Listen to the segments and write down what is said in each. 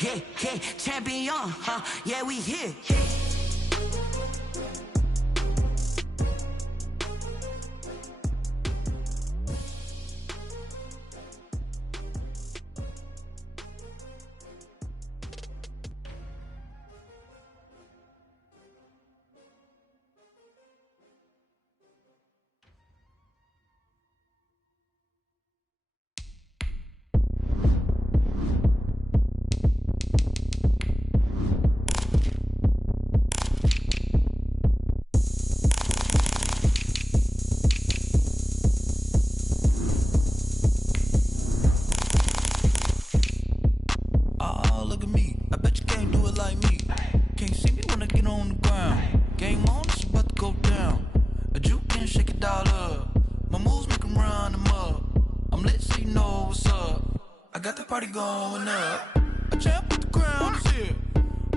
Yeah, yeah, champion, huh? Yeah, we here. Party going up. A champ with the crown is here.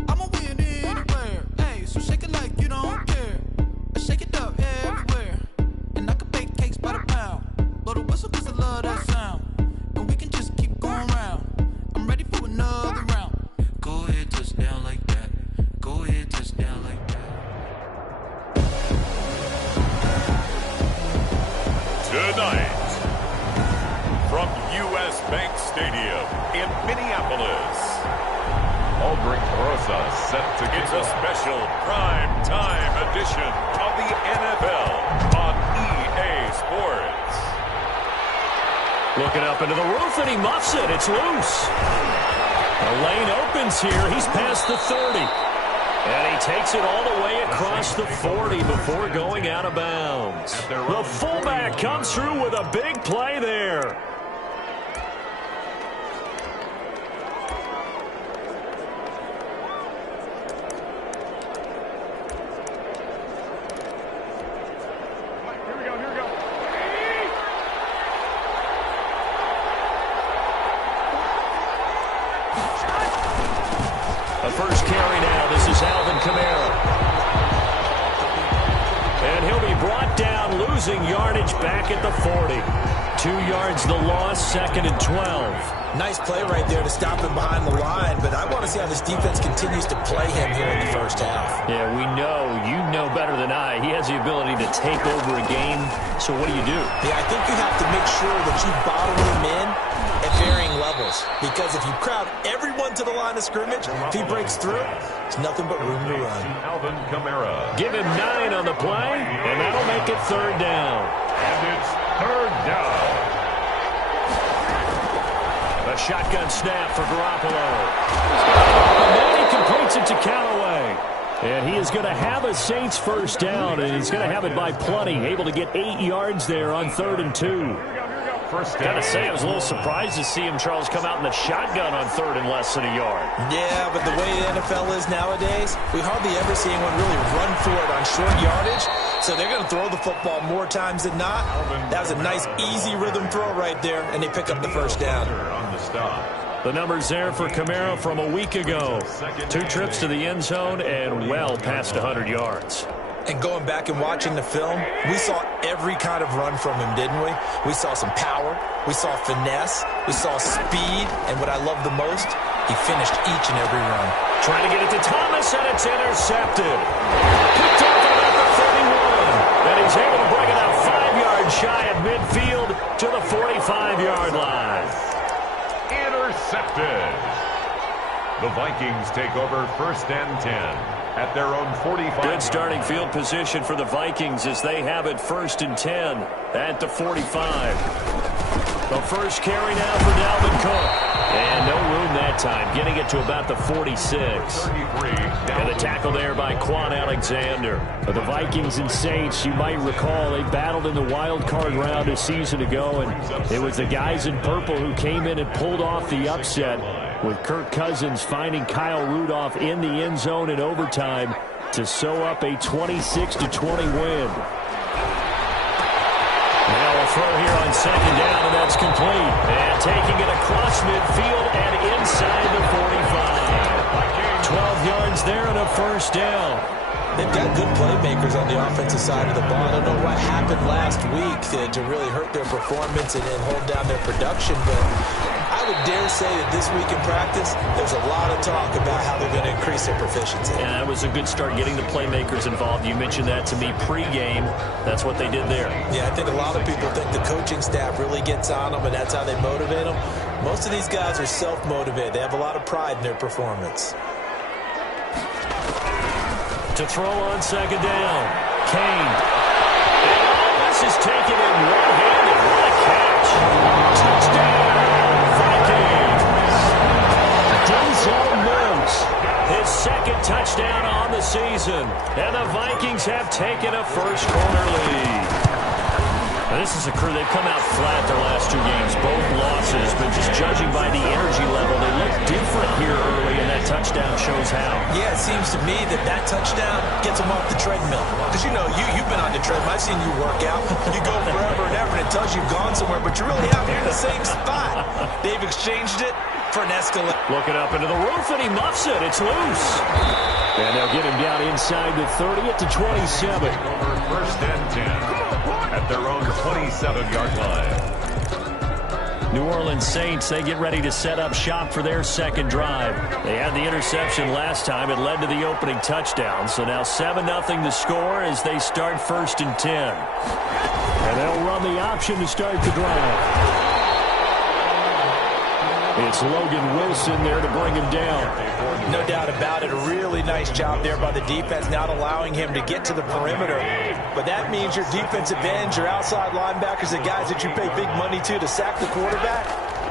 I'ma win anywhere. Hey, so shake it like you don't care. I shake it up everywhere. And I can bake cakes by the pound. Blow the whistle cause I love that sound. And we can just keep going round. I'm ready for another round. Go ahead, touch down like that. Go ahead, touch down like that. Tonight, from U.S. Bank Stadium in Minneapolis, Aldrich Rosa set to kick off. It's a special prime time edition of the NFL on EA Sports. Looking up into the roof and he muffs it. It's loose. The lane opens here. He's past the 30. And he takes it all the way across the 40 before going out of bounds. The fullback comes through with a big play there. The first carry now. This is Alvin Kamara. And he'll be brought down, losing yardage back at the 40. 2 yards the loss, 2nd and 12. Nice play right there to stop him behind the line, but I want to see how this defense continues to play him here in the first half. Yeah, we know. You know better than I. He has the ability to take over a game. So what do you do? Yeah, I think you have to make sure that you bottle him in at varying levels, because if you crowd everyone to the line of scrimmage, if he breaks through, it's nothing but room to run. Alvin Kamara. Give him 9 on the play, and that'll make it 3rd down. And it's 3rd down. A shotgun snap for Garoppolo. And then he completes it to Callaway. And he is going to have a Saints first down, and he's going to have it by plenty. Able to get 8 yards there on 3rd and 2. Gotta say, I was a little surprised to see him, Charles, come out in the shotgun on 3rd and less than a yard. Yeah, but the way the NFL is nowadays, we hardly ever see anyone really run for it on short yardage. So they're going to throw the football more times than not. That was a nice, easy rhythm throw right there, and they pick up the first down. The numbers there for Kamara from a week ago. 2 trips to the end zone and well past 100 yards. And going back and watching the film, we saw every kind of run from him, didn't we? We saw some power, we saw finesse, we saw speed, and what I love the most, he finished each and every run. Trying to get it to Thomas, and it's intercepted. Picked off at about the 31, and he's able to bring it out 5 yards shy at midfield to the 45-yard line. Intercepted. The Vikings take over 1st and 10. At their own 45. Good starting field position for the Vikings as they have it 1st and 10 at the 45. The first carry now for Dalvin Cook. And no room that time, getting it to about the 46. And the tackle there by Quan Alexander. But the Vikings and Saints, you might recall, they battled in the wild card round a season ago, and it was the guys in purple who came in and pulled off the upset, with Kirk Cousins finding Kyle Rudolph in the end zone in overtime to sew up a 26-20 win. Now a throw here on 2nd down, and that's complete. And taking it across midfield and inside the 45. 12 yards there and a first down. They've got good playmakers on the offensive side of the ball. I don't know what happened last week to really hurt their performance and hold down their production, but I would dare say that this week in practice, there's a lot of talk about how they're going to increase their proficiency. Yeah, that was a good start getting the playmakers involved. You mentioned that to me pregame. That's what they did there. Yeah, I think a lot of people think the coaching staff really gets on them, and that's how they motivate them. Most of these guys are self-motivated. They have a lot of pride in their performance. To throw on second down, Kane. And this is taken in one-handed. What a catch. Touchdown, Vikings. Denzel Mims, his second touchdown on the season. And the Vikings have taken a first-quarter lead. Now, this is a crew, they've come out flat their last two games, both losses, but just judging by the energy level, they look different here early, and that touchdown shows how. Yeah, it seems to me that touchdown gets them off the treadmill. Because, you know, you've been on the treadmill. I've seen you work out. You go forever and ever, and it tells you've gone somewhere, but you're really out here in the same spot. They've exchanged it for an escalator. Looking up into the roof, and he muffs it. It's loose. And they'll get him down inside the 30 at the 27. First and 10 at their own 27-yard line. New Orleans Saints, they get ready to set up shop for their second drive. They had the interception last time. It led to the opening touchdown. So now 7-0 to score as they start first and 10. And they'll run the option to start the drive. It's Logan Wilson there to bring him down. No doubt about it. A really nice job there by the defense, not allowing him to get to the perimeter. But that means your defensive ends, your outside linebackers, the guys that you pay big money to sack the quarterback,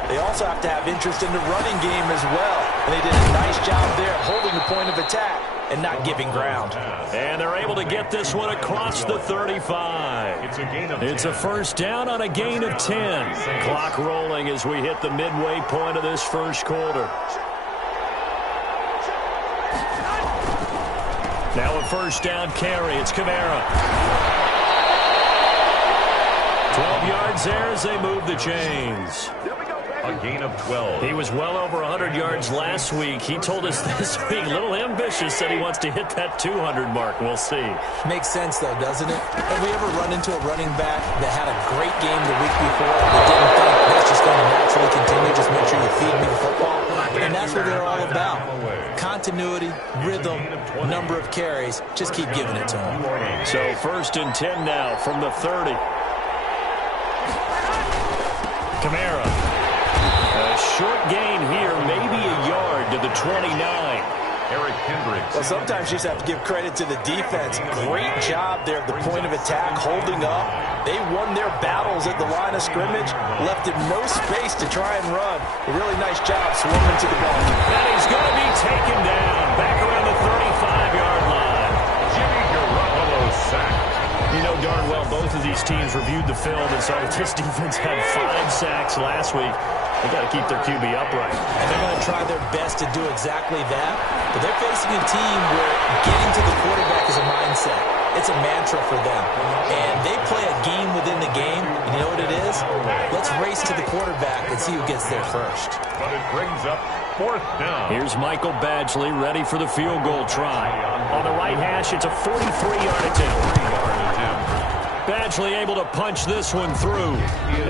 they also have to have interest in the running game as well. And they did a nice job there holding the point of attack and not giving ground. And they're able to get this one across the 35. It's a first down on a gain of 10. Clock rolling as we hit the midway point of this first quarter. Now a first down carry. It's Kamara. 12 yards there as they move the chains. A gain of 12. He was well over 100 yards last week. He told us this week, a little ambitious, said he wants to hit that 200 mark. We'll see. Makes sense, though, doesn't it? Have we ever run into a running back that had a great game the week before and they didn't think that's just going to naturally continue? Just make sure you feed me the football. And that's what they're all about. Continuity, rhythm, number of carries. Just keep giving it to them. So first and 10 now from the 30. Kamara. A short gain here, maybe a yard to the 29. Eric Hendricks. Well, sometimes you just have to give credit to the defense. Great job there at the point of attack, holding up. They won their battles at the line of scrimmage, left him no space to try and run. A really nice job swarming to the ball. And he's going to be taken down back around the 35-yard line. Jimmy Garoppolo sacked. You know darn well both of these teams reviewed the film and saw that this defense had 5 sacks last week. They've got to keep their QB upright. And they're going to try their best to do exactly that. But they're facing a team where getting to the quarterback is a mindset. It's a mantra for them. And they play a game within the game. And you know what it is? Let's race to the quarterback and see who gets there first. But it brings up fourth down. Here's Michael Badgley ready for the field goal try. On the right hash, it's a 43-yard attempt. Badgley able to punch this one through.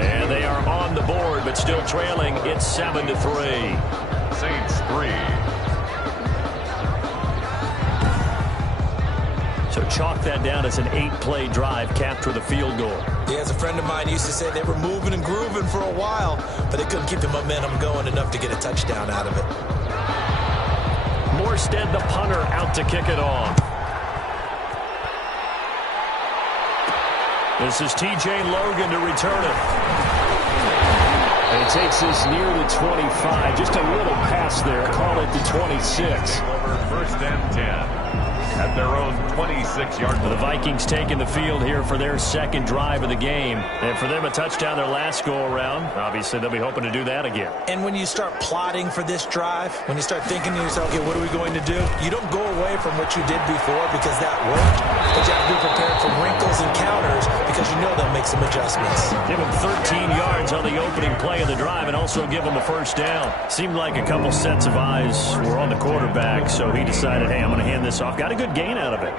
And they are on the board, but still trailing. It's 7-3. Saints 3. So chalk that down as an 8-play drive, capture the field goal. Yeah, as a friend of mine used to say, they were moving and grooving for a while, but they couldn't keep the momentum going enough to get a touchdown out of it. Morstead, the punter, out to kick it off. This is T.J. Logan to return it. And it takes us near the 25. Just a little pass there. Call it the 26. Over first and 10. At their own 26-yard line. The Vikings taking the field here for their second drive of the game. And for them, a touchdown their last go-around. Obviously, they'll be hoping to do that again. And when you start plotting for this drive, when you start thinking to yourself, okay, what are we going to do? You don't go away from what you did before because that worked. But you have to be prepared for wrinkles and counters because you know they'll make some adjustments. Give them 13 yards on the opening play of the drive and also give them a first down. Seemed like a couple sets of eyes were on the quarterback, so he decided, hey, I'm going to hand this off. Got a good gain out of it.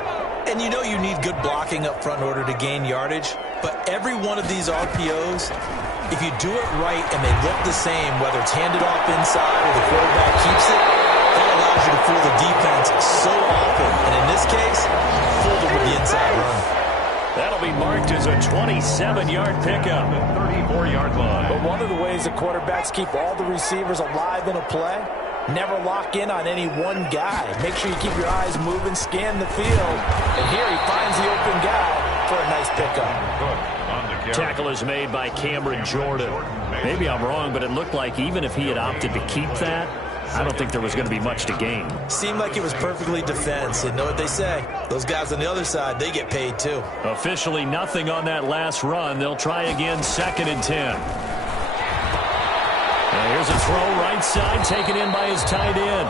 And you know you need good blocking up front in order to gain yardage, but every one of these RPOs If you do it right and they look the same, whether it's handed off inside or the quarterback keeps it, that allows you to fool the defense so often. And in this case, fooled them with the inside run. That'll be marked as a 27-yard pickup. 34-yard line. But one of the ways that quarterbacks keep all the receivers alive in a play, never lock in on any one guy. Make sure you keep your eyes moving, scan the field. And here he finds the open guy for a nice pickup. Tackle is made by Cameron Jordan. Maybe I'm wrong, but it looked like even if he had opted to keep that, I don't think there was going to be much to gain. Seemed like it was perfectly defense. And know what they say? Those guys on the other side, they get paid too. Officially nothing on that last run. They'll try again, 2nd and 10. And here's a throw right side, taken in by his tight end.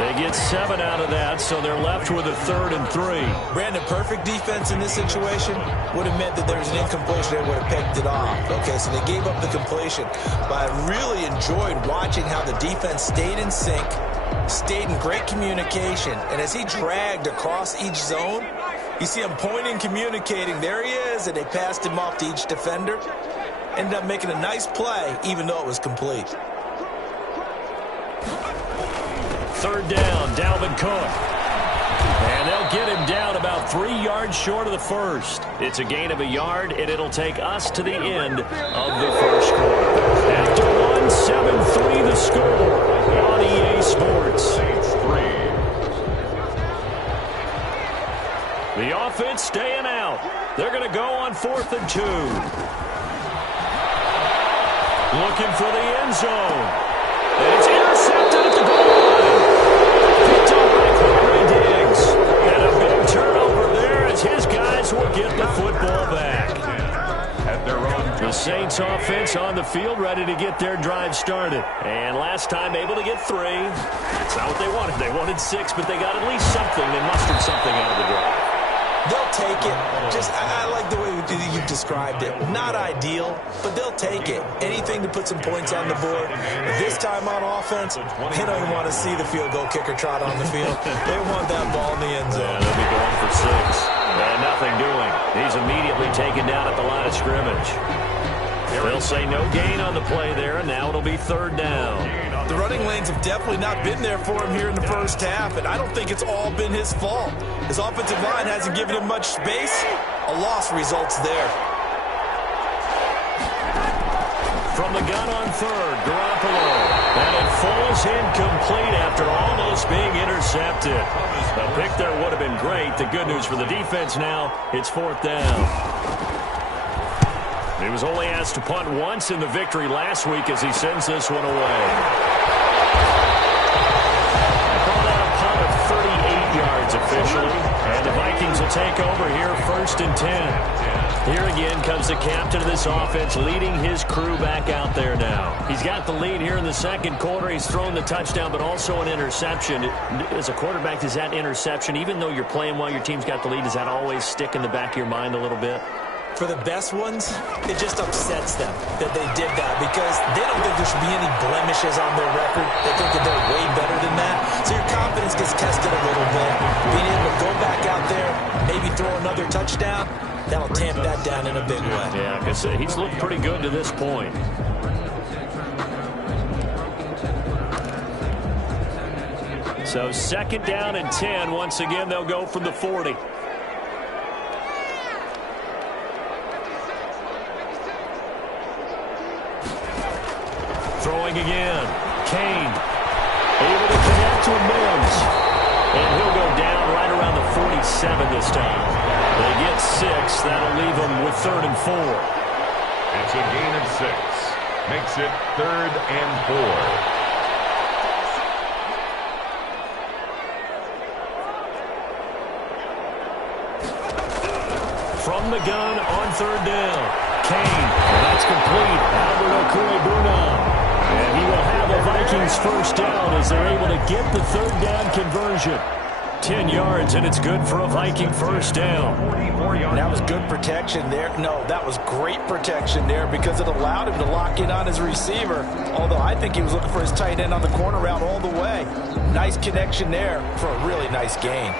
They get 7 out of that, so they're left with a 3rd and 3. Brandon, perfect defense in this situation would have meant that there was an incompletion. They would have picked it off. Okay, so they gave up the completion. But I really enjoyed watching how the defense stayed in sync, stayed in great communication. And as he dragged across each zone, you see him pointing, communicating. There he is, and they passed him off to each defender. Ended up making a nice play, even though it was complete. 3rd down, Dalvin Cook. And they'll get him down about 3 yards short of the first. It's a gain of a yard, and it'll take us to the end of the first quarter. After 1, 7-3 the score on EA Sports. The offense staying out. They're going to go on 4th and 2. Looking for the end zone. And it's intercepted at the goal line. Picked up by Corey Diggs. And a big turnover there as his guys will get the football back. The Saints offense on the field, ready to get their drive started. And last time able to get 3. That's not what they wanted. They wanted 6, but they got at least something. They mustered something out of the drive. They'll take it. I like the way you've described it. Not ideal, but they'll take it. Anything to put some points on the board. This time on offense, they don't even want to see the field goal kicker trot on the field. They want that ball in the end zone. Yeah, they'll be going for 6. And nothing doing. He's immediately taken down at the line of scrimmage. They'll say no gain on the play there, and now it'll be 3rd down. The running lanes have definitely not been there for him here in the first half, and I don't think it's all been his fault. His offensive line hasn't given him much space. A loss results there. From the gun on 3rd, Garoppolo. And it falls incomplete after almost being intercepted. A pick there would have been great. The good news for the defense now, it's 4th down. He was only asked to punt once in the victory last week as he sends this one away. Called out a punt of 38 yards officially. And the Vikings will take over here 1st and 10. Here again comes the captain of this offense leading his crew back out there now. He's got the lead here in the 2nd quarter. He's thrown the touchdown but also an interception. As a quarterback, does that interception, even though you're playing while your team's got the lead, does that always stick in the back of your mind a little bit? For the best ones, it just upsets them that they did that because they don't think there should be any blemishes on their record. They think that they're way better than that. So your confidence gets tested a little bit. Being able to go back out there, maybe throw another touchdown, that'll tamp that down in a big way. Yeah, because he's looked pretty good to this point. So 2nd down and 10. Once again, they'll go from the 40. Throwing again. Kane able to connect to Mims. And he'll go down right around the 47 this time. They get 6. That'll leave them with 3rd and 4. It's a gain of 6. Makes it 3rd and 4. From the gun on 3rd down. Kane. And that's complete. Albert Okwuegbunam. And he will have a Vikings 1st down as they're able to get the 3rd down conversion. 10 yards, and it's good for a Viking 1st down. That was good protection there. No, that was great protection there because it allowed him to lock in on his receiver. Although I think he was looking for his tight end on the corner route all the way. Nice connection there for a really nice gain.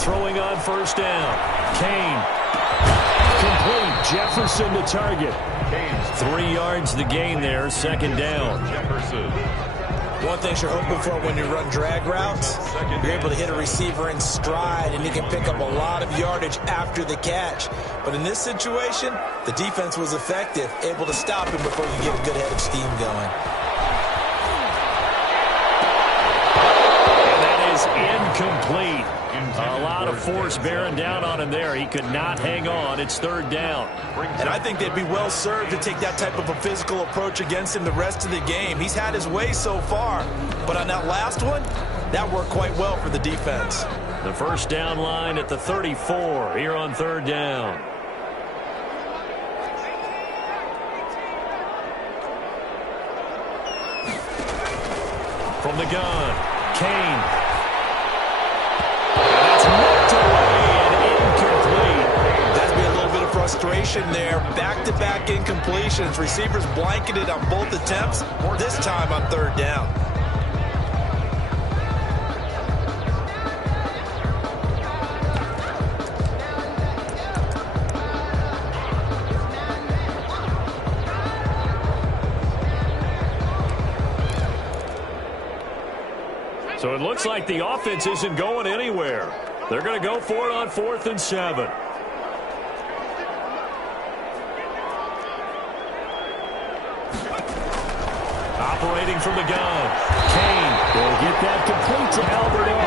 throwing on first down. Kane. Complete. Jefferson to target. 3 yards the gain there, second down. Jefferson. One thing you're hoping for when you run drag routes, you're able to hit a receiver in stride, and he can pick up a lot of yardage after the catch. But in this situation, the defense was effective, able to stop him before you get a good head of steam going. And that is incomplete. A lot of force bearing down on him there. He could not hang on. It's third down. And I think they'd be well served to take that type of a physical approach against him the rest of the game. He's had his way so far, but on that last one, that worked quite well for the defense. The first down line at the 34 here on third down. From the gun, Kane. Frustration there, back-to-back incompletions. Receivers blanketed on both attempts, this time on third down. So it looks like the offense isn't going anywhere. They're going to go for it on 4th and 7. Operating from the gun. Kane will get that complete to Alberto.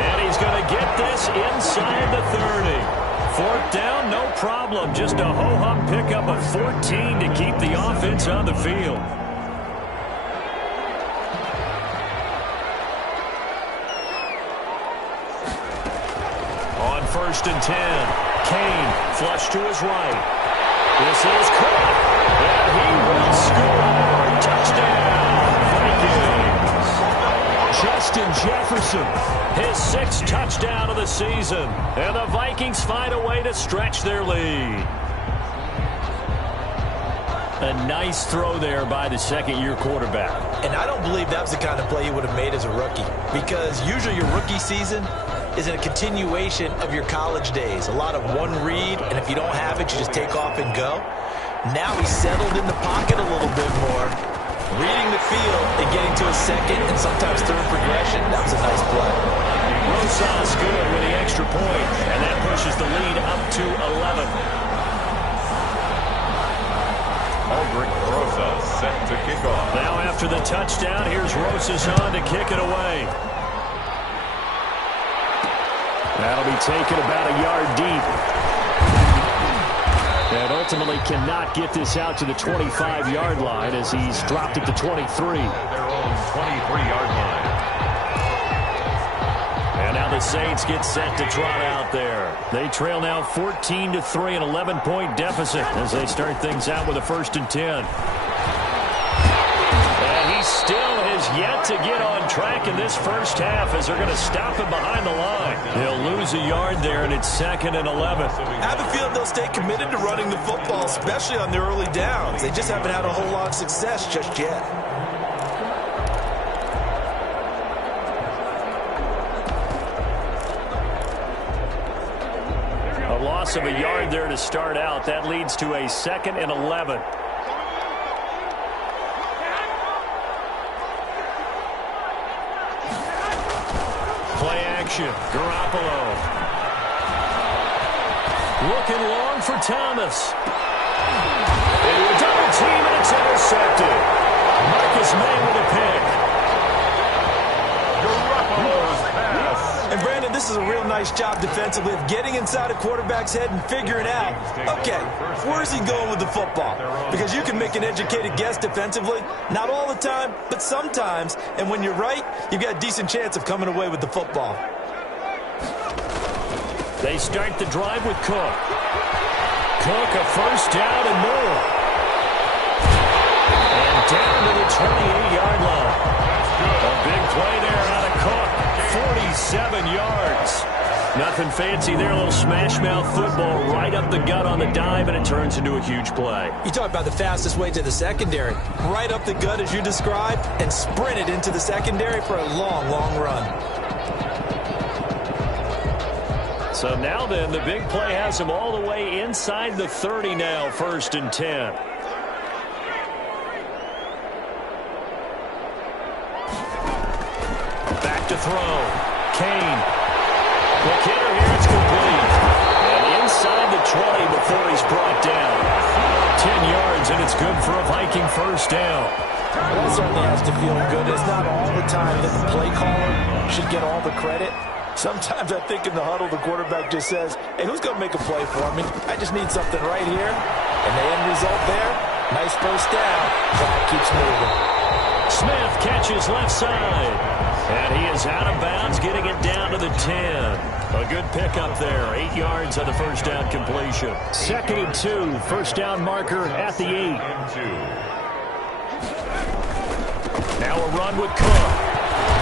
And he's going to get this inside the 30. 4th down, no problem. Just a ho-hum pickup of 14 to keep the offense on the field. On 1st and 10, Kane flush to his right. This is Cook, and he will score. Touchdown, Vikings. Justin Jefferson, his 6th touchdown of the season. And the Vikings find a way to stretch their lead. A nice throw there by the second-year quarterback. And I don't believe that was the kind of play he would have made as a rookie, because usually your rookie season is in a continuation of your college days. A lot of one read, and if you don't have it, you just take off and go. Now he's settled in the pocket a little bit more, reading the field and getting to a second and sometimes third progression. That was a nice play. Rosas good with the extra point, and that pushes the lead up to 11. Aldrich Rosas set to kick off. Now after the touchdown, here's Rosas on to kick it away. That'll be taken about a yard deep. And ultimately cannot get this out to the 25-yard line as he's dropped it to 23. Their own 23-yard line. And now the Saints get set to trot out there. They trail now 14-3, an 11-point deficit as they start things out with a 1st and 10. And he still has yet to get on track in this first half as they're going to stop him behind the line. He'll lose a yard there, and it's 2nd and 11. I have a feeling they'll stay committed to running the football, especially on their early downs. They just haven't had a whole lot of success just yet. A loss of a yard there to start out. That leads to a 2nd and 11. Play action. Garoppolo. Looking long for Thomas. Into a double team, and it's intercepted. Marcus May with a pick. Garoppolo's pass. And Brandon, this is a real nice job defensively of getting inside a quarterback's head and figuring out, okay, where's he going with the football? Because you can make an educated guess defensively, not all the time, but sometimes. And when you're right, you've got a decent chance of coming away with the football. They start the drive with Cook. Cook, a 1st down and more. And down to the 28-yard line. A big play there out of Cook. 47 yards. Nothing fancy there. A little smash-mouth football right up the gut on the dive, and it turns into a huge play. You talk about the fastest way to the secondary. Right up the gut, as you described, and sprinted into the secondary for a long, long run. So now then, the big play has him all the way inside the 30 now, 1st and 10. Back to throw. Kane. Quick hitter here, it's complete. And inside the 20 before he's brought down. 10 yards, and it's good for a Viking 1st down. That certainly has to feel good. It's not all the time that the play caller should get all the credit. Sometimes I think in the huddle, the quarterback just says, hey, who's going to make a play for me? I just need something right here. And the end result there, nice 1st down. Clock keeps moving. Smith catches left side. And he is out of bounds, getting it down to the 10. A good pickup there. 8 yards on the 1st down completion. 2nd and 2. 1st down marker at the 8. Now a run with Cook.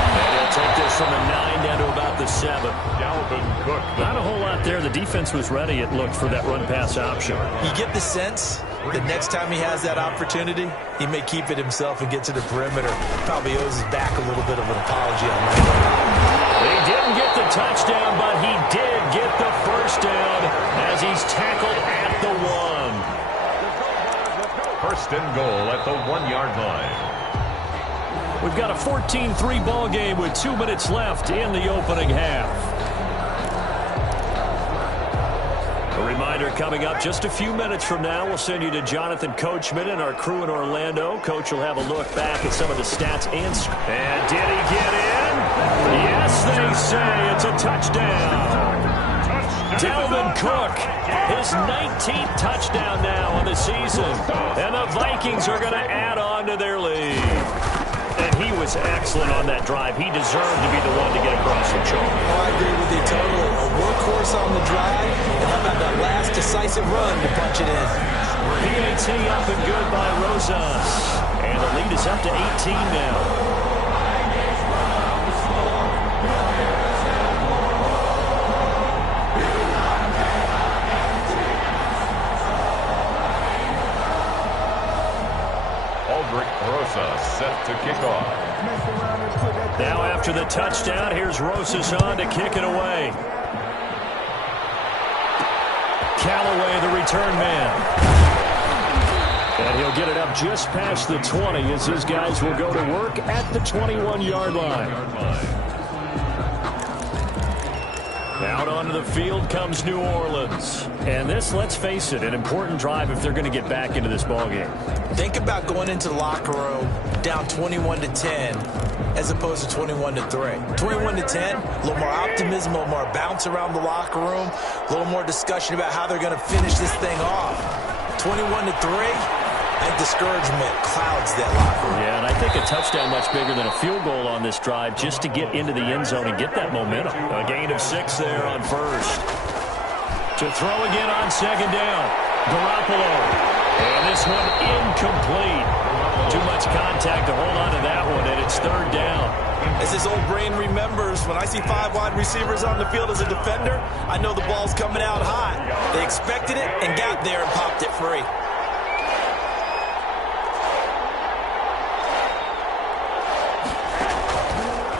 And he'll take this from the 9 down to about the 7. Dalvin Cook. Not a whole lot there. The defense was ready, it looked, for that run-pass option. You get the sense that next time he has that opportunity, he may keep it himself and get to the perimeter. Probably owes his back a little bit of an apology on that. He didn't get the touchdown, but he did get the 1st down as he's tackled at the 1. 1st and goal at the 1-yard line. We've got a 14-3 ball game with 2 minutes left in the opening half. A reminder coming up just a few minutes from now. We'll send you to Jonathan Coachman and our crew in Orlando. Coach will have a look back at some of the stats. And did he get in? Yes, they say it's a touchdown. Dalvin Cook, his 19th touchdown now on the season. And the Vikings are going to add on to their lead. And he was excellent on that drive. He deserved to be the one to get across the chalk. Oh, I agree with you totally. A workhorse on the drive. And how about that last decisive run to punch it in? PAT up and good by Rosas. And the lead is up to 18 now. Set to kick off. Now after the touchdown, here's Rosas on to kick it away. Callaway, the return man. And he'll get it up just past the 20 as his guys will go to work at the 21-yard line. Out onto the field comes New Orleans. And this, let's face it, an important drive if they're going to get back into this ballgame. Think about going into the locker room down 21-10 as opposed to 21-3. 21-10, a little more optimism, a little more bounce around the locker room, a little more discussion about how they're going to finish this thing off. 21-3, that discouragement clouds that locker room. Yeah, and I think a touchdown much bigger than a field goal on this drive just to get into the end zone and get that momentum. A gain of 6 there on 1st. To throw again on 2nd down. Garoppolo. And this one incomplete. Too much contact to hold on to that one, and it's 3rd down. As his old brain remembers, when I see 5 wide receivers on the field as a defender, I know the ball's coming out hot. They expected it and got there and popped it free.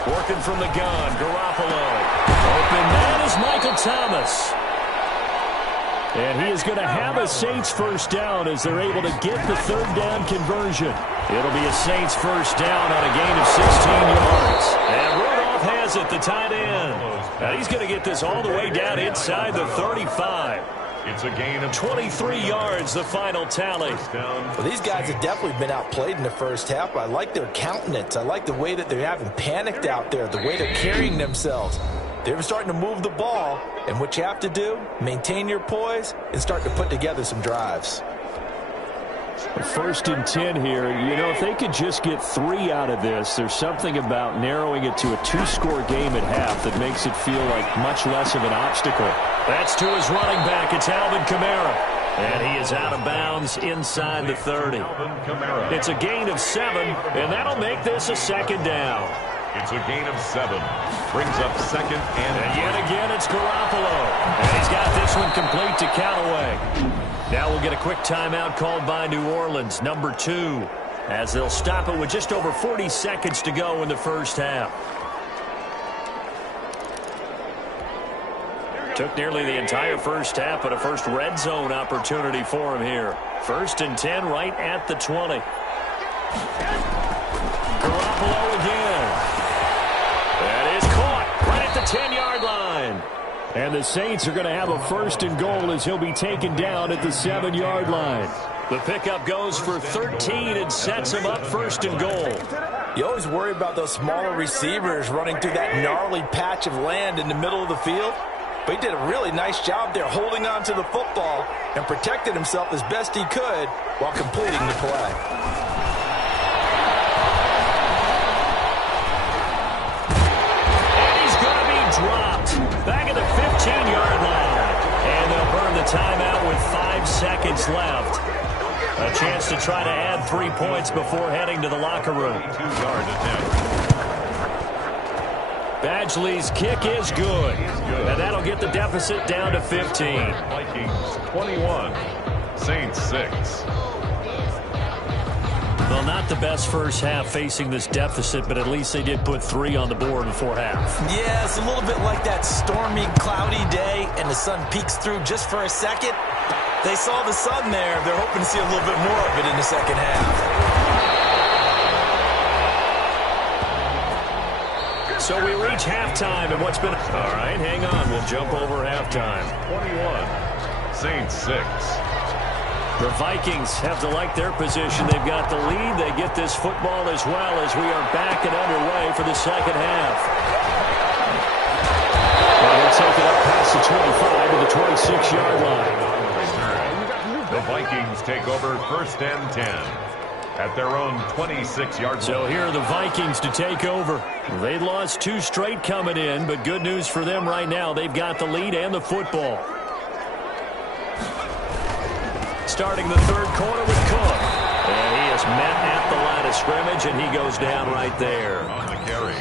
Working from the gun, Garoppolo. Open man is Michael Thomas. And he is going to have a Saints 1st down as they're able to get the 3rd down conversion. It'll be a Saints 1st down on a gain of 16 yards. And Rudolph has it, the tight end. And he's going to get this all the way down inside the 35. It's a gain of 23 yards, the final tally. Well, these guys have definitely been outplayed in the 1st half. I like their countenance. I like the way that they haven't panicked out there, the way they're carrying themselves. They're starting to move the ball, and what you have to do, maintain your poise and start to put together some drives. 1st and 10 here. You know, if they could just get 3 out of this, there's something about narrowing it to a 2-score game at half that makes it feel like much less of an obstacle. That's to his running back. It's Alvin Kamara. And he is out of bounds inside the 30. It's a gain of 7, and that'll make this a 2nd down. It's a gain of 7. Brings up 2nd and yet again it's Garoppolo. And he's got this one complete to Callaway. Now we'll get a quick timeout called by New Orleans, number 2, as they'll stop it with just over 40 seconds to go in the 1st half. Took nearly the entire first half, but a first red zone opportunity for him here. 1st and 10 right at the 20. Garoppolo again. That is caught right at the 10-yard line. And the Saints are going to have a 1st and goal as he'll be taken down at the 7-yard line. The pickup goes for 13 and sets him up 1st and goal. You always worry about those smaller receivers running through that gnarly patch of land in the middle of the field. But he did a really nice job there holding on to the football and protected himself as best he could while completing the play. And he's going to be dropped back at the 15-yard line. And they'll burn the timeout with 5 seconds left. A chance to try to add 3 points before heading to the locker room. 2-yard attempt. Badgley's kick is good. And that'll get the deficit down to 15. Vikings 21, Saints 6. Well, not the best first half facing this deficit, but at least they did put 3 on the board before half. Yeah, it's a little bit like that stormy, cloudy day, and the sun peeks through just for a second. They saw the sun there. They're hoping to see a little bit more of it in the second half. So we reach halftime, and what's been... All right, hang on. We'll jump over halftime. 21, Saints 6. The Vikings have to like their position. They've got the lead. They get this football as well as we are back and underway for the second half. Well, they'll take it up past the 25 to the 26-yard line. The Vikings take over 1st and 10 at their own 26-yard line. So here are the Vikings to take over. They'd lost 2 straight coming in, but good news for them right now. They've got the lead and the football. Starting the 3rd quarter with Cook. And he is met at the line of scrimmage, and he goes down right there. On the carry.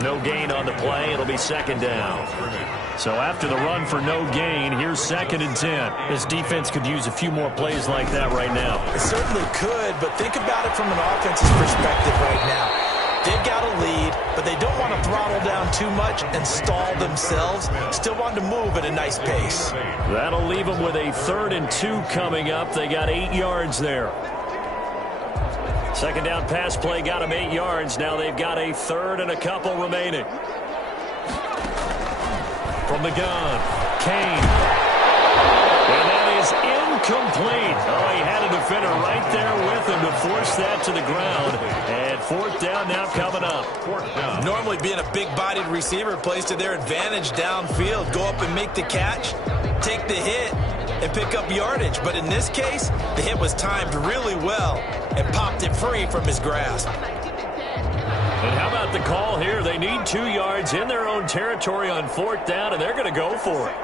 No gain on the play. It'll be 2nd down. So after the run for no gain, here's 2nd and 10. This defense could use a few more plays like that right now. It certainly could, but think about it from an offense's perspective right now. They've got a lead, but they don't want to throttle down too much and stall themselves. Still want to move at a nice pace. That'll leave them with a 3rd and 2 coming up. They got 8 yards there. 2nd down pass play got them 8 yards. Now they've got a 3rd and a couple remaining. From the gun, Kane. And that is incomplete. Oh, he had a defender right there with him to force that to the ground. And 4th down now coming up. 4th down. Normally being a big-bodied receiver plays to their advantage downfield. Go up and make the catch, take the hit, and pick up yardage. But in this case, the hit was timed really well and popped it free from his grasp. And how about the call here? They need 2 yards in their own territory on 4th down, and they're going to go for it.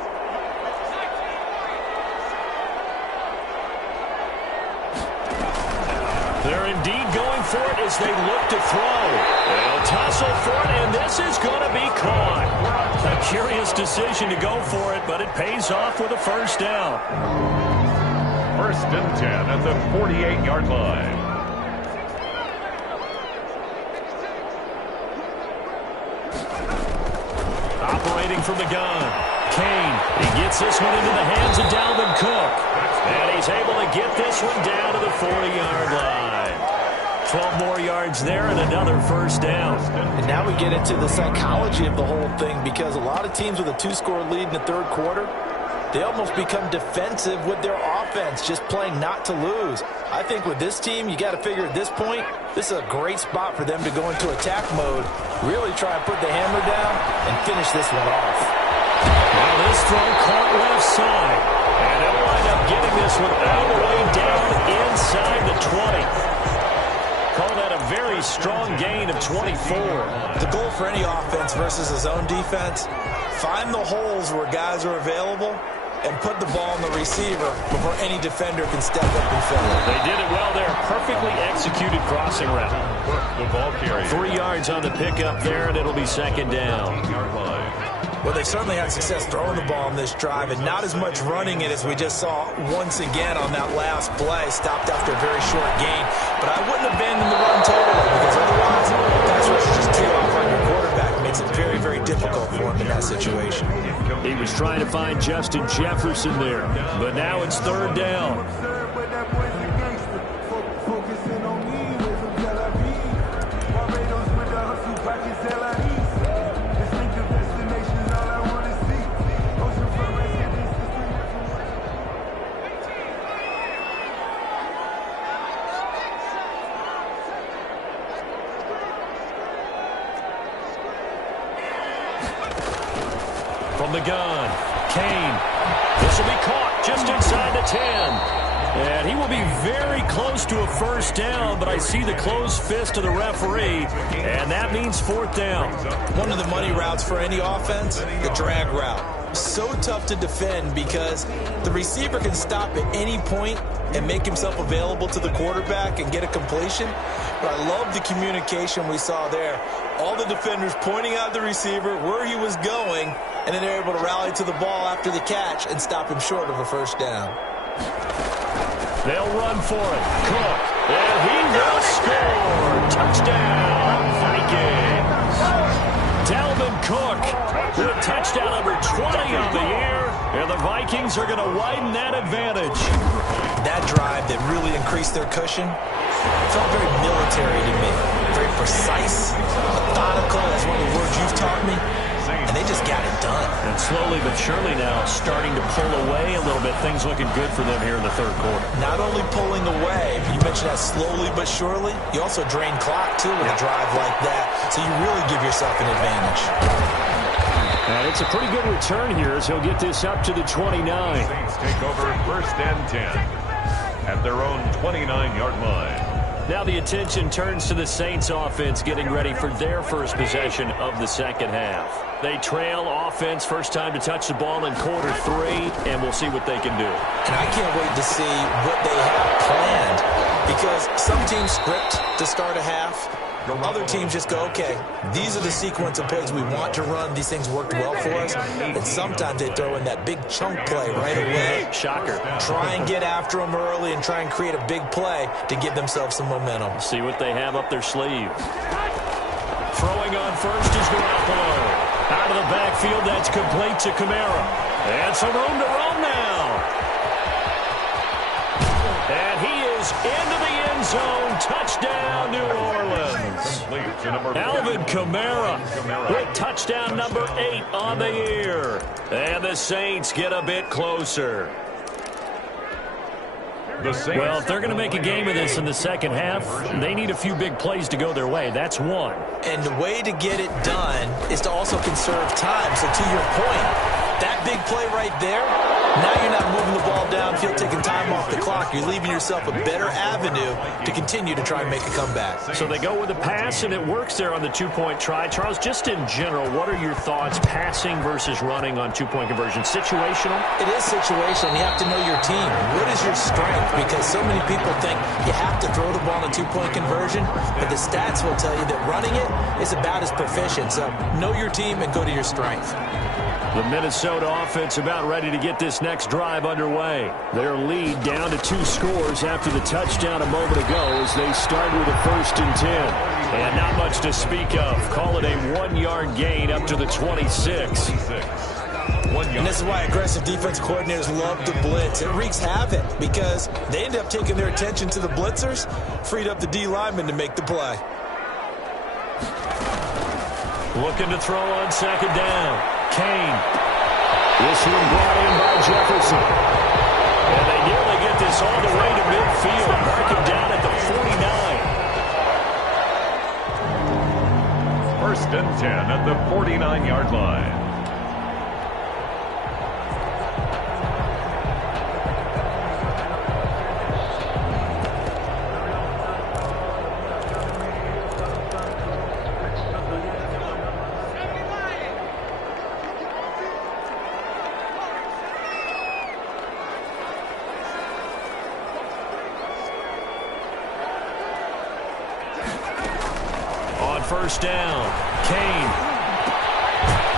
They're indeed going for it as they look to throw. They'll tussle for it, and this is going to be caught. A curious decision to go for it, but it pays off with a 1st down. 1st and 10 at the 48-yard line. Operating from the gun, Kane. He gets this one into the hands of Dalvin Cook. And he's able to get this one down to the 40-yard line. 12 more yards there and another 1st down. And now we get into the psychology of the whole thing, because a lot of teams with a 2-score lead in the 3rd quarter, they almost become defensive with their offense, just playing not to lose. I think with this team, you got to figure at this point, this is a great spot for them to go into attack mode, really try and put the hammer down and finish this one off. Now this throw caught left side. And they'll wind up getting this one all the way down inside the 20. Call that a very strong gain of 24. The goal for any offense versus a zone defense, find the holes where guys are available and put the ball on the receiver before any defender can step up and fill it. They did it well there. Perfectly executed crossing route. The ball carrier. 3 yards on the pickup there, and it'll be 2nd down. Well, they certainly had success throwing the ball on this drive, and not as much running it as we just saw once again on that last play. Stopped after a very short gain. But I wouldn't abandon the run totally, because otherwise, pass rush just tee off on your quarterback. Makes it very, very difficult for him in that situation. He was trying to find Justin Jefferson there, but now it's third down. From the gun, Kane. This will be caught just inside the 10. And he will be very close to a first down, but I see the closed fist of the referee, and that means fourth down. One of the money routes for any offense, the drag route. So tough to defend because the receiver can stop at any point and make himself available to the quarterback and get a completion. But I love the communication we saw there. All the defenders pointing out the receiver, where he was going, and then they're able to rally to the ball after the catch and stop him short of a first down. They'll run for it. Cook. And he will score. Touchdown, Vikings. Dalvin Cook with touchdown number 20 of the year. And the Vikings are going to widen that advantage. That drive that really increased their cushion felt very military to me. Very precise, methodical, that's one of the words you've taught me. And they just got it done. And slowly but surely now starting to pull away a little bit. Things looking good for them here in the third quarter. Not only pulling away, you mentioned that slowly but surely, you also drain clock, too, with a drive like that. So you really give yourself an advantage. And it's a pretty good return here as he'll get this up to the 29. Saints take over first and 10 at their own 29-yard line. Now the attention turns to the Saints offense getting ready for their first possession of the second half. They trail offense first time to touch the ball in quarter 3, and we'll see what they can do. And I can't wait to see what they have planned because some teams script to start a half. Other teams just go, okay, these are the sequence of plays we want to run. These things worked well for us. And sometimes they throw in that big chunk play right away. Shocker. Try and get after them early and try and create a big play to give themselves some momentum. See what they have up their sleeve. Throwing on first is Garoppolo. Out of the backfield, that's complete to Kamara. And some room to roam now. And he is into the end zone. Touchdown, New Orleans. Alvin Kamara with touchdown number 8 on the year. And the Saints get a bit closer. Well, if they're going to make a game of this in the second half, they need a few big plays to go their way. That's one. And the way to get it done is to also conserve time. So to your point, that big play right there, now you're not moving the ball downfield, taking time off the clock. You're leaving yourself a better avenue to continue to try and make a comeback. So they go with a pass, and it works there on the two-point try. Charles, just in general, what are your thoughts passing versus running on two-point conversion? Situational? It is situational. You have to know your team. What is your strength? Because so many people think you have to throw the ball in a two-point conversion, but the stats will tell you that running it is about as proficient. So know your team and go to your strength. The Minnesota offense about ready to get this next drive underway. Their lead down to 2 scores after the touchdown a moment ago as they start with a first and 10. And not much to speak of. Call it a 1-yard gain up to the 26. And this is why aggressive defense coordinators love to blitz. It wreaks havoc because they end up taking their attention to the blitzers, freed up the D lineman to make the play. Looking to throw on second down. Kane. This one brought in by Jefferson. And they nearly get this all the way to midfield. Mark him down at the 49. First and 10 at the 49-yard line. First down. Kane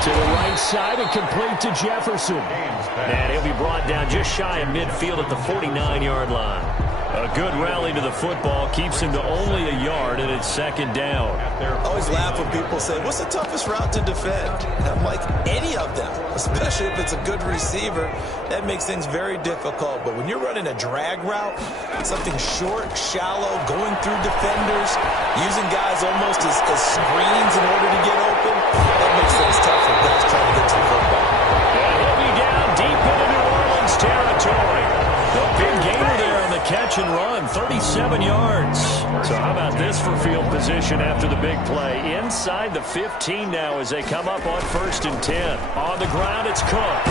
to the right side and complete to Jefferson. And he'll be brought down just shy of midfield at the 49-yard line. A good rally to the football keeps him to only a yard, and it's second down. I always laugh when people say, what's the toughest route to defend? And I'm like, any of them, especially if it's a good receiver. That makes things very difficult. But when you're running a drag route, something short, shallow, going through defenders, using guys almost as screens in order to get open, that makes things tough for guys trying to get to the football. And he'll be down deep into New Orleans territory. The big gainer there on the catch and run, 37 yards. So how about this for field position after the big play? Inside the 15 now as they come up on 1st and 10. On the ground, it's Cook.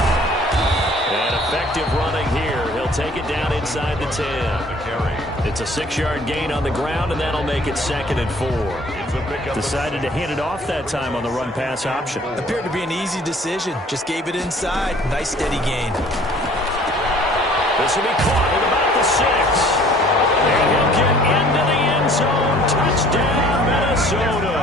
And effective running here. He'll take it down inside the 10. It's a 6-yard gain on the ground, and that'll make it 2nd and 4. Decided to hand it off that time on the run-pass option. Appeared to be an easy decision. Just gave it inside. Nice steady gain. This will be caught at about the 6. And he'll get into the end zone. Touchdown, Minnesota.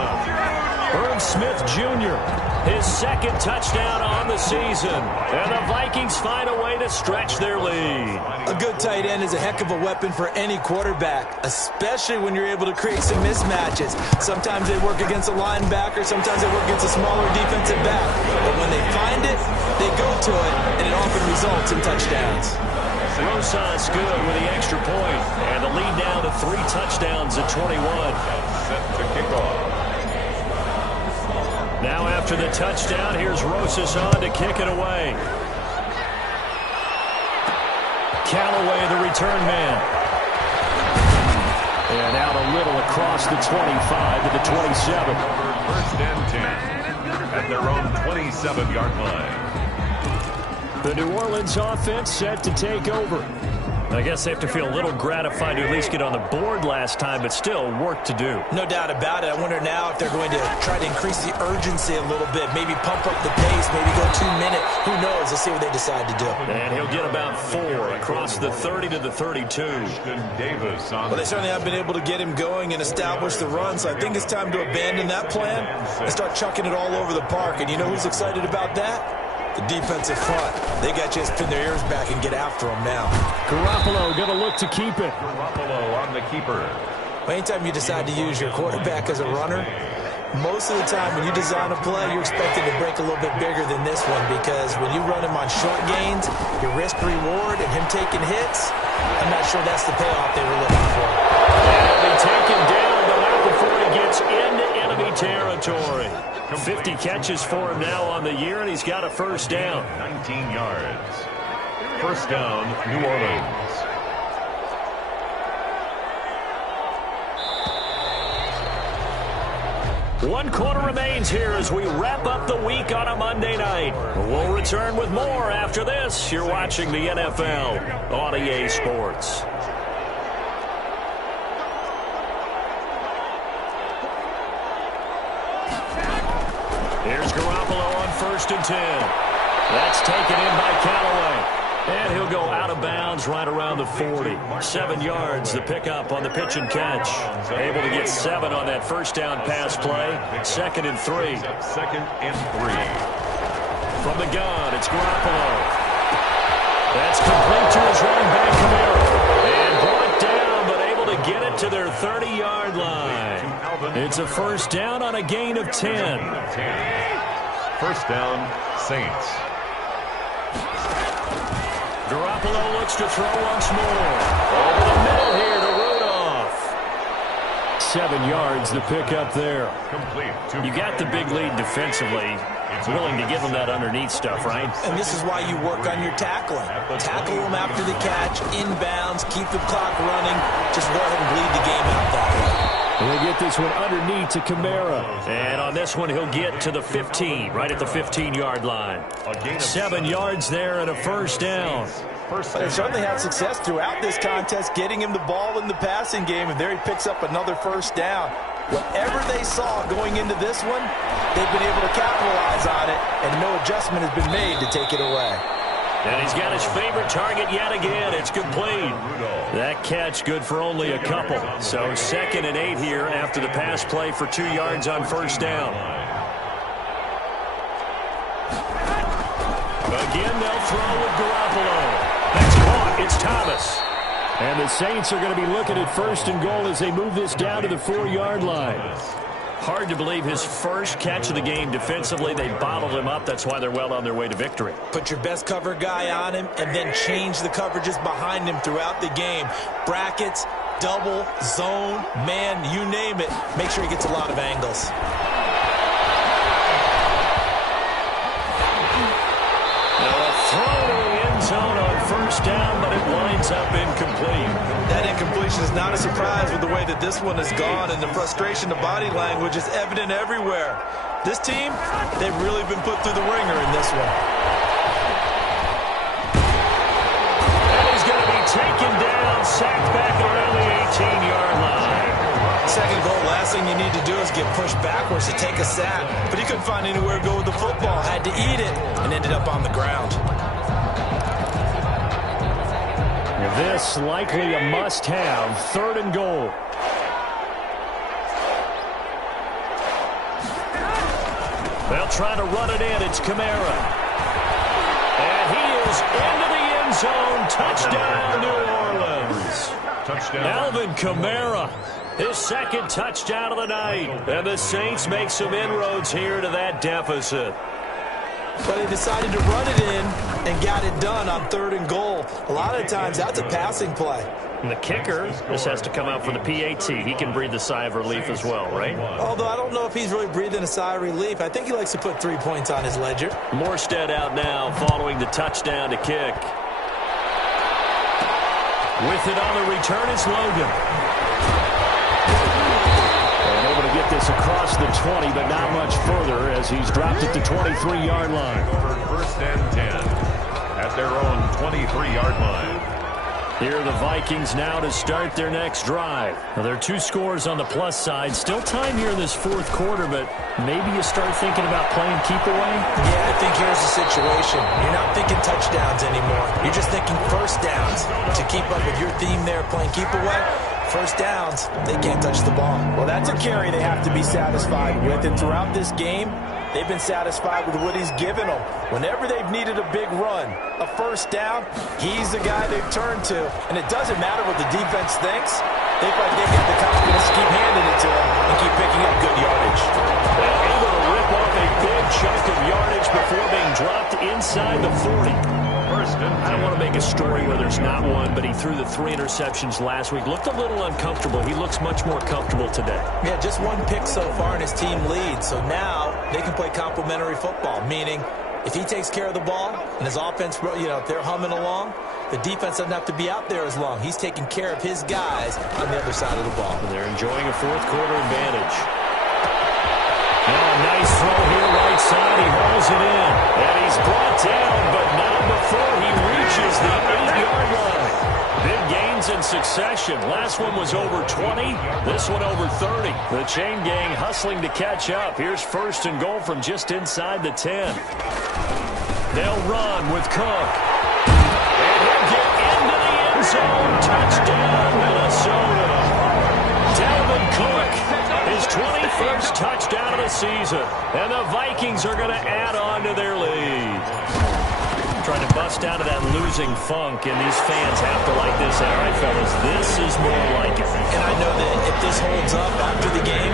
Herb Smith Jr., his 2nd touchdown on the season. And the Vikings find a way to stretch their lead. A good tight end is a heck of a weapon for any quarterback, especially when you're able to create some mismatches. Sometimes they work against a linebacker, sometimes they work against a smaller defensive back. But when they find it, they go to it, and it often results in touchdowns. Rosas good with the extra point. And the lead now to 3 touchdowns at 21. Set to kick off. Now after the touchdown, here's Rosas on to kick it away. Callaway, the return man. And out a little across the 25 to the 27. 1st and 10 at their own 27-yard line. The New Orleans offense set to take over. I guess they have to feel a little gratified to at least get on the board last time, but still work to do. No doubt about it. I wonder now if they're going to try to increase the urgency a little bit, maybe pump up the pace, maybe go 2 minute. Who knows? Let's see what they decide to do. And he'll get about 4 across the 30 to the 32. Davis on. Well, they certainly have been able to get him going and establish the run, so I think it's time to abandon that plan and start chucking it all over the park. And you know who's excited about that? The defensive front. They got to just pin their ears back and get after them now. Garoppolo going to look to keep it. Garoppolo on the keeper. Anytime you decide to use your quarterback as a runner, most of the time when you design a play, you're expected to break a little bit bigger than this one, because when you run him on short gains, your risk-reward and him taking hits, I'm not sure that's the payoff they were looking for. And they take him down, but not before he gets into enemy territory. 50 catches for him now on the year, and he's got a 1st down. 19 yards. 1st down, New Orleans. One quarter remains here as we wrap up the week on a Monday night. We'll return with more after this. You're watching the NFL on EA Sports. Here's Garoppolo on 1st and 10. That's taken in by Callaway. And he'll go out of bounds right around the 40. 7 yards, the pickup on the pitch and catch. Able to get 7 on that 1st down pass play. 2nd and 3. 2nd and 3. From the gun, it's Garoppolo. That's complete to his running back, Camaro. And brought down, but able to get it to their 30-yard line. It's a 1st down on a gain of 10. 1st down, Saints. Garoppolo looks to throw once more. Over the middle here to Rudolph. 7 yards, the pickup there. Complete. You got the big lead defensively. Willing to give them that underneath stuff, right? And this is why you work on your tackling. Tackle them after the catch, inbounds, keep the clock running. Just go ahead and bleed the game out that way. He'll get this one underneath to Kamara. And on this one, he'll get to the 15, right at the 15-yard line. 7 yards there and a 1st down. They certainly had success throughout this contest, getting him the ball in the passing game, and there he picks up another 1st down. Whatever they saw going into this one, they've been able to capitalize on it, and no adjustment has been made to take it away. And he's got his favorite target yet again. It's complete. That catch good for only a couple. So 2nd and 8 here after the pass play for 2 yards on 1st down. Again, they'll throw with Garoppolo. That's caught. It's Thomas. And the Saints are going to be looking at 1st and goal as they move this down to the 4-yard line. Hard to believe his first catch of the game defensively. They bottled him up. That's why they're well on their way to victory. Put your best cover guy on him and then change the coverages behind him throughout the game. Brackets, double, zone, man, you name it. Make sure he gets a lot of angles. Zone on 1st down, but it winds up incomplete. That incompletion is not a surprise with the way that this one has gone, and the frustration of body language is evident everywhere. This team, they've really been put through the ringer in this one. And he's going to be taken down, sacked back around the 18-yard line. 2nd goal, last thing you need to do is get pushed backwards to take a sack, but he couldn't find anywhere to go with the football, had to eat it, and ended up on the ground. This likely a must-have, 3rd and goal. They'll try to run it in. It's Kamara. And he is into the end zone. Touchdown, New Orleans. Touchdown. Alvin Kamara, his 2nd touchdown of the night. And the Saints make some inroads here to that deficit. But he decided to run it in and got it done on 3rd and goal. A lot of times, that's a passing play. And the kicker, this has to come out for the PAT. He can breathe a sigh of relief as well, right? Although I don't know if he's really breathing a sigh of relief. I think he likes to put 3 points on his ledger. Morstead out now following the touchdown to kick. With it on the return, it's Logan. Able to get this across the 20, but not much further as he's dropped it to 23-yard line. For 1st and 10 at their own 23-yard line. Here are the Vikings now to start their next drive. Now, there are 2 scores on the plus side. Still time here in this 4th quarter, but maybe you start thinking about playing keep away? Yeah, I think here's the situation. You're not thinking touchdowns anymore. You're just thinking 1st downs. To keep up with your theme there, playing keep away, 1st downs, they can't touch the ball. Well, that's a carry they have to be satisfied with. And throughout this game, they've been satisfied with what he's given them. Whenever they've needed a big run, a 1st down, he's the guy they've turned to. And it doesn't matter what the defense thinks. They feel like they get the confidence to keep handing it to him and keep picking up good yardage. Able to rip off a big chunk of yardage before being dropped inside the 40. I don't want to make a story where there's not one, but he threw the 3 interceptions last week. Looked a little uncomfortable. He looks much more comfortable today. Yeah, just 1 pick so far and his team leads. So now they can play complementary football, meaning if he takes care of the ball and his offense, if they're humming along, the defense doesn't have to be out there as long. He's taking care of his guys on the other side of the ball. And they're enjoying a 4th quarter advantage. Now a nice throw here right side. He hauls it in. And he's brought down, but not before he reaches the 8-yard line. Big gains in succession. Last one was over 20. This one over 30. The chain gang hustling to catch up. Here's 1st and goal from just inside the 10. They'll run with Cook. And he'll get into the end zone. Touchdown, Minnesota. Dalvin Cook, his 21st touchdown of the season. And the Vikings are going to add on to their lead. Trying to bust out of that losing funk, and these fans have to like this. All right, fellas, this is more like it. And I know that if this holds up after the game,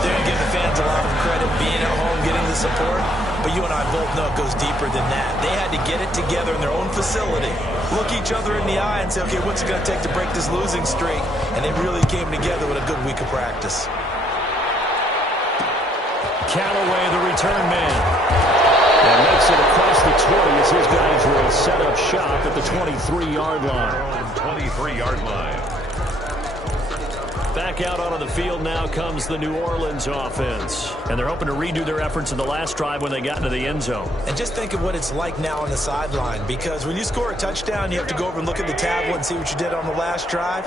they're going to give the fans a lot of credit being at home, getting the support. But you and I both know it goes deeper than that. They had to get it together in their own facility, look each other in the eye and say, okay, what's it going to take to break this losing streak? And they really came together with a good week of practice. Callaway, the return man. And makes it across the 20 as his guys will set up shop at the 23-yard line. 23-yard line. Back out onto the field now comes the New Orleans offense. And they're hoping to redo their efforts in the last drive when they got into the end zone. And just think of what it's like now on the sideline, because when you score a touchdown, you have to go over and look at the tablet and see what you did on the last drive.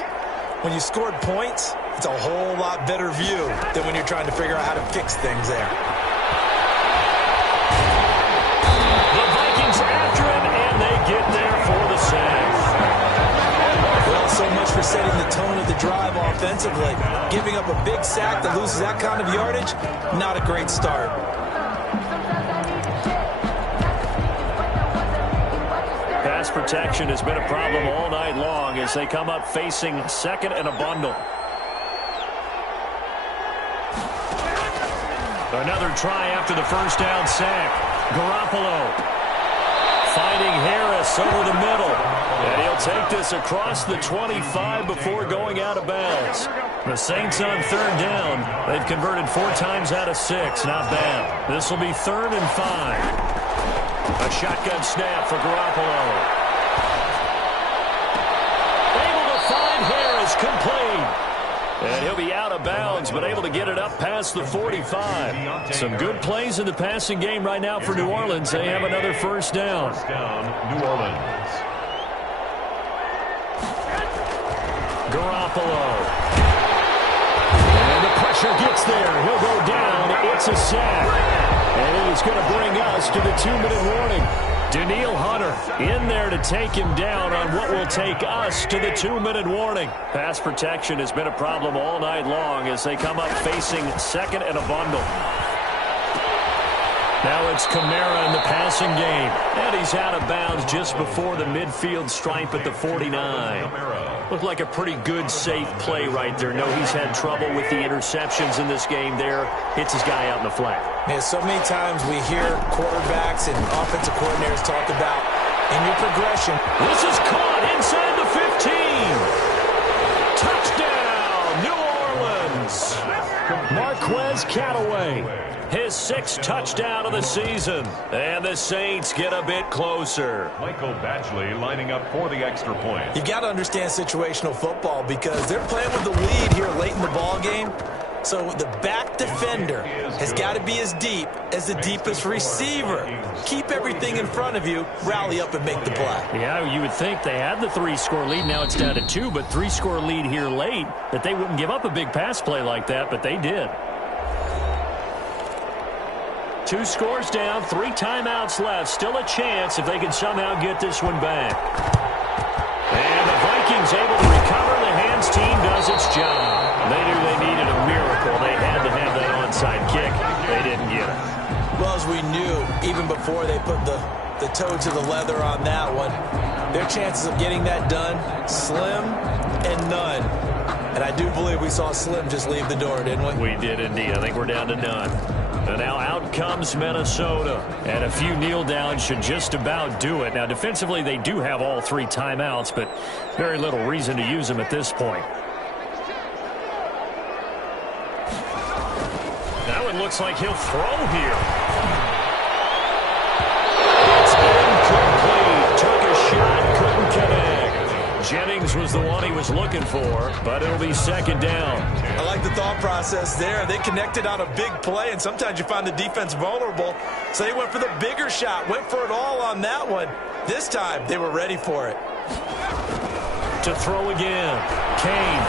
When you scored points, it's a whole lot better view than when you're trying to figure out how to fix things there. The Vikings after him, and they get there for the sack. Well, so much for setting the tone of the drive offensively. Giving up a big sack that loses that kind of yardage, not a great start. Pass protection has been a problem all night long as they come up facing second and a bundle. Another try after the first down sack. Garoppolo finding Harris over the middle. And he'll take this across the 25 before going out of bounds. The Saints on third down. They've converted 4 times out of 6. Not bad. This will be 3rd and 5. A shotgun snap for Garoppolo. Able to find Harris, complete. And he'll be out of bounds, but able to get it up past the 45. Some good plays in the passing game right now for New Orleans. They have another first down. New Orleans. Garoppolo. And the pressure gets there. He'll go down. It's a sack. And it is going to bring us to the 2-minute warning. Daniil Hunter in there to take him down on what will take us to the 2-minute warning. Pass protection has been a problem all night long as they come up facing second and a bundle. Now it's Kamara in the passing game. And he's out of bounds just before the midfield stripe at the 49. Looked like a pretty good, safe play right there. No, he's had trouble with the interceptions in this game there. Hits his guy out in the flat. Man, so many times we hear quarterbacks and offensive coordinators talk about in your progression. This is caught inside the 15. Touchdown, New Orleans. Marquez Callaway. His 6th touchdown of the season. And the Saints get a bit closer. Michael Badgley lining up for the extra point. You've got to understand situational football because they're playing with the lead here late in the ball game. So the back defender has got to be as deep as the deepest receiver. Keep everything in front of you, rally up and make the play. Yeah, you would think they had the 3-score lead. Now it's down to 2, but 3-score lead here late, that they wouldn't give up a big pass play like that, but they did. 2 scores down, 3 timeouts left. Still a chance if they can somehow get this one back. And the Vikings able to recover. The hands team does its job. They knew they needed a miracle. They had to have that onside kick. They didn't get it. Well, as we knew, even before they put the toe to the leather on that one, their chances of getting that done, slim and none. And I do believe we saw Slim just leave the door, didn't we? We did indeed. I think we're down to none. And now out comes Minnesota. And a few kneel downs should just about do it. Now, defensively, they do have all 3 timeouts, but very little reason to use them at this point. Now it looks like he'll throw here. It's incomplete. Took a shot, couldn't connect. Jennings was the one he was looking for, but it'll be 2nd down. I like the thought process there. They connected on a big play, and sometimes you find the defense vulnerable. So they went for the bigger shot, went for it all on that one. This time, they were ready for it. To throw again, Kane.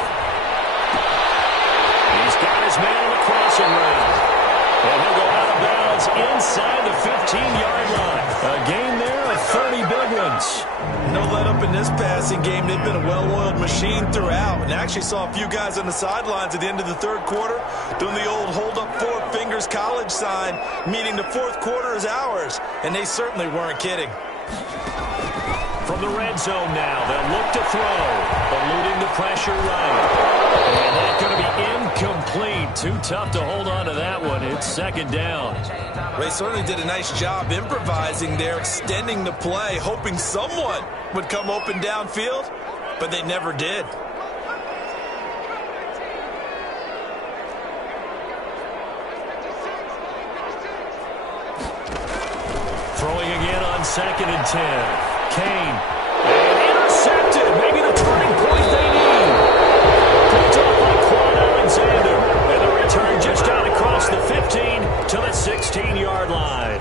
He's got his man on the crossing route. And he'll go out of bounds inside the 15-yard line. A gain there of 30 big ones. No let up in this passing game. They've been a well-oiled machine throughout. And actually saw a few guys on the sidelines at the end of the 3rd quarter doing the old hold up 4 fingers college sign, meaning the 4th quarter is ours. And they certainly weren't kidding. From the red zone now, they'll look to throw, eluding the pressure right. And that's going to be incomplete. Too tough to hold on to that one. It's 2nd down. They certainly did a nice job improvising there, extending the play, hoping someone would come open downfield, but they never did. Throwing again on 2nd and 10. Kane. And intercepted. Maybe the turning point they need. Picked up by Quan Alexander. And the return just out across the 15 to the 16-yard line.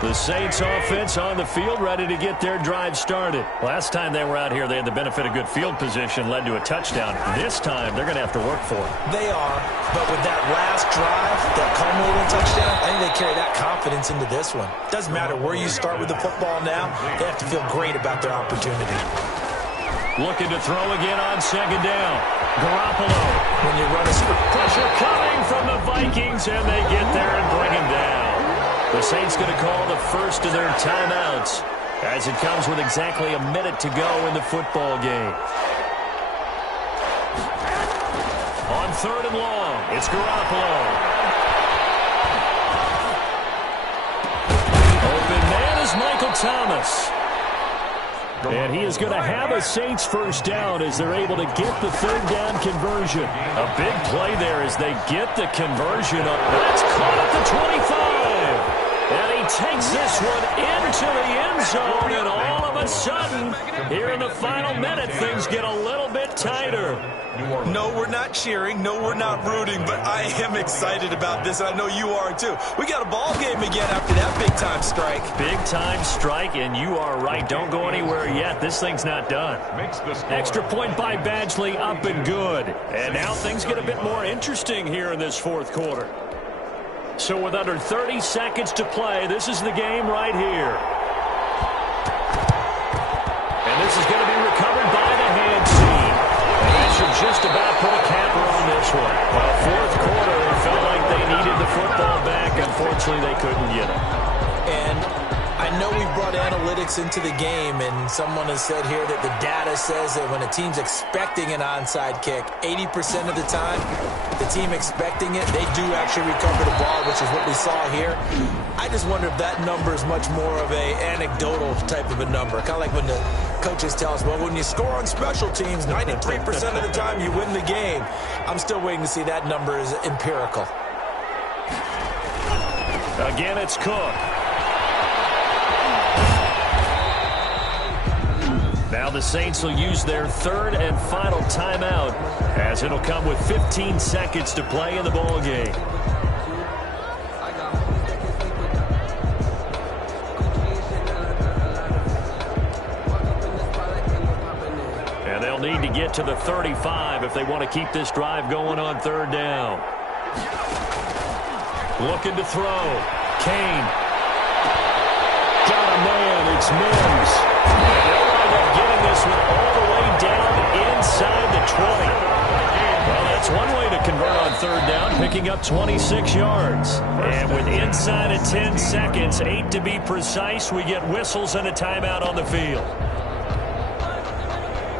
The Saints offense on the field ready to get their drive started. Last time they were out here, they had the benefit of good field position, led to a touchdown. This time, they're going to have to work for it. They are, but with that last drive, that culminating touchdown, I think they carry that confidence into this one. Doesn't matter where you start with the football now, they have to feel great about their opportunity. Looking to throw again on 2nd down. Garoppolo. When you run a sprint. Pressure coming from the Vikings, and they get there and bring him down. The Saints going to call the first of their timeouts. as it comes with exactly a minute to go in the football game. On 3rd and long, it's Garoppolo. Open man is Michael Thomas. And he is going to have a Saints first down as they're able to get the 3rd down conversion. A big play there as they get the conversion up. That's caught at the 25. And he takes this one into the end zone. And all of a sudden, here in the final minute, things get a little bit tighter. No, we're not cheering. No, we're not rooting. But I am excited about this. I know you are, too. We got a ball game again after that big-time strike. Big-time strike, and you are right. Don't go anywhere yet. This thing's not done. Extra point by Badgley, up and good. And now things get a bit more interesting here in this 4th quarter. So with under 30 seconds to play, this is the game right here. And this is going to be recovered by the hand team. And that should just about put a capper on this one. Well, 4th quarter, it felt like they needed the football back. Unfortunately, they couldn't get it. And I know we've brought analytics into the game, and someone has said here that the data says that when a team's expecting an onside kick, 80% of the time, the team expecting it, they do actually recover the ball, which is what we saw here. I just wonder if that number is much more of a anecdotal type of a number. Kind of like when the coaches tell us, well, when you score on special teams, 93% of the time you win the game. I'm still waiting to see that number is empirical. Again, it's Cook. Now the Saints will use their 3rd and final timeout as it'll come with 15 seconds to play in the ball game. And they'll need to get to the 35 if they want to keep this drive going on 3rd down. Looking to throw. Kane. Got a man. It's Mims. Getting this one all the way down inside the 20. Well, that's one way to convert on 3rd down, picking up 26 yards. And with inside of 10 seconds, 8 to be precise, we get whistles and a timeout on the field.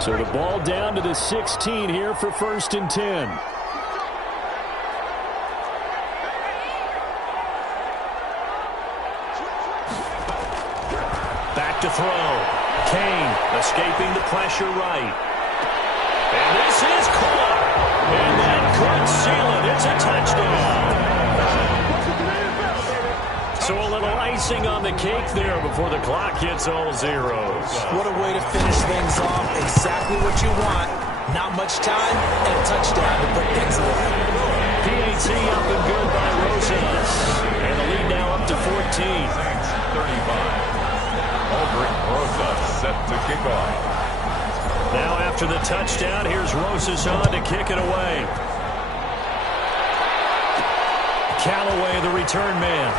So the ball down to the 16 here for 1st and 10. Back to throw. Kane escaping the pressure right. And this is caught. And that could seal it. It's a touchdown. So a little icing on the cake there before the clock hits all zeros. What a way to finish things off. Exactly what you want. Not much time and a touchdown to put things away. PAT up and good by Rosas. And the lead now up to 14. 35. Aldrich Rosas set to kick off. Now after the touchdown, here's Rosas on to kick it away. Callaway, the return man.